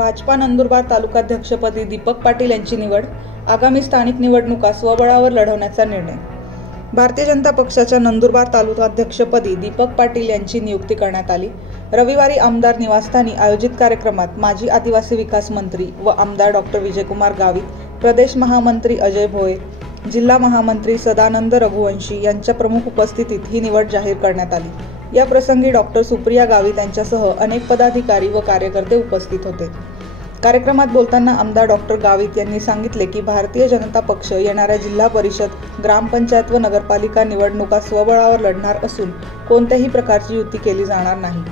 भाजपा नंदुरबार तालुकाध्यक्षपदी दीपक पाटील यांची निवड। आगामी स्थानिक निवडणुका स्वबळावर लढवण्याचा निर्णय। भारतीय जनता पक्षाच्या नंदुरबार तालुकाध्यक्षपदी दीपक पाटील यांची नियुक्ती करण्यात आली। रविवारी आमदार निवासस्थानी आयोजित कार्यक्रमात माजी आदिवासी विकास मंत्री व आमदार डॉ. विजयकुमार गावित, प्रदेश महामंत्री अजय भोये, जिल्हा महामंत्री सदानंद रघुवंशी यांच्या प्रमुख उपस्थितीत ही निवड जाहीर करण्यात आली। या प्रसंगी डॉ. सुप्रिया गावित यांच्यासह अनेक पदाधिकारी व कार्यकर्ते उपस्थित होते। कार्यक्रमात बोलताना आमदार डॉ. गावित यांनी सांगितले की भारतीय जनता पक्ष येणाऱ्या जिल्हा परिषद, ग्रामपंचायत व नगरपालिका निवडणुका स्वबळावर लढणार असून कोणत्याही प्रकारची युती केली जाणार नाही।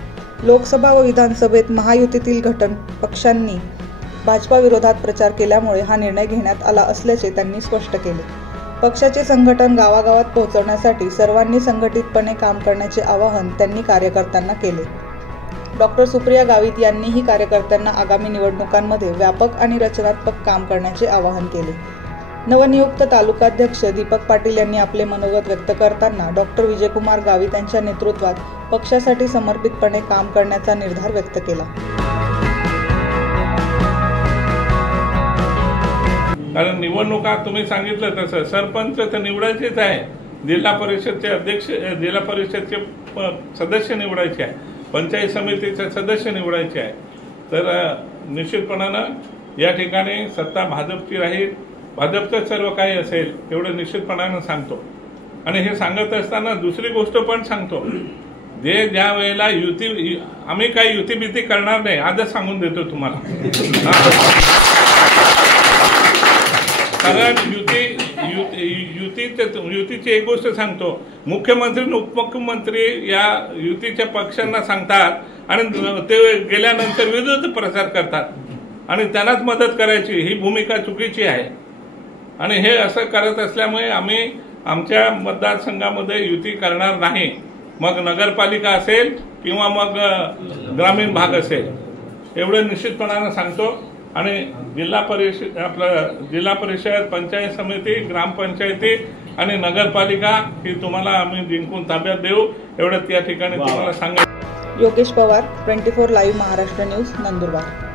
लोकसभा व विधानसभेत महायुतीतील घटक पक्षांनी भाजपा विरोधात प्रचार केल्यामुळे हा निर्णय घेण्यात आला असल्याचे त्यांनी स्पष्ट केले। पक्षाचे संघटन गावागावात पोहोचवण्यासाठी सर्वांनी संघटितपणे काम करण्याचे आवाहन त्यांनी कार्यकर्त्यांना केले। डॉ. सुप्रिया गावित यांनीही कार्यकर्त्यांना आगामी निवडणुकांमध्ये व्यापक आणि रचनात्मक काम करण्याचे आवाहन केले। नवनियुक्त तालुकाध्यक्ष दीपक पाटील यांनी आपले मनोगत व्यक्त करताना डॉ. विजयकुमार गावित यांच्या नेतृत्वात पक्षासाठी समर्पितपणे काम करण्याचा निर्धार व्यक्त केला। कारण निवडणुका तुम्ही सांगितलं तसं सरपंच तर निवडायचेच आहे, जिल्हा परिषदचे अध्यक्ष, जिल्हा परिषदचे सदस्य निवडायचे आहे, पंचायत समितीचे सदस्य निवडायचे आहे। तर निश्चितपणानं या ठिकाणी सत्ता भाजपची राहील, भाजपचं सर्व काही असेल एवढं निश्चितपणानं सांगतो। आणि हे सांगत असताना दुसरी गोष्ट पण सांगतो, जे ज्या वेळेला युती, आम्ही काही युतीबिती करणार नाही आजच सांगून देतो तुम्हाला। कारण युतीची एक गोष्ट सांगतो, मुख्यमंत्री आणि उपमुख्यमंत्री या युतीच्या पक्षांना सांगतात आणि ते गेल्यानंतर विरोध प्रचार करतात आणि त्यांनाच मदत करायची, ही भूमिका चुकीची आहे। आणि हे असं करत असल्यामुळे आम्ही आमच्या मतदारसंघामध्ये युती करणार नाही, मग नगरपालिका असेल किंवा मग ग्रामीण भाग असेल, एवढं निश्चितपणानं सांगतो। आणि जिल्हा परिषद, पंचायत समिती, ग्रामपंचायती आणि नगरपालिका ही तुम्हाला आम्ही जिंकून ताब्यात देऊ एवढं त्या ठिकाणी तुम्हाला सांगा। Yogesh Pawar, 24 live Maharashtra news, Nandurbar.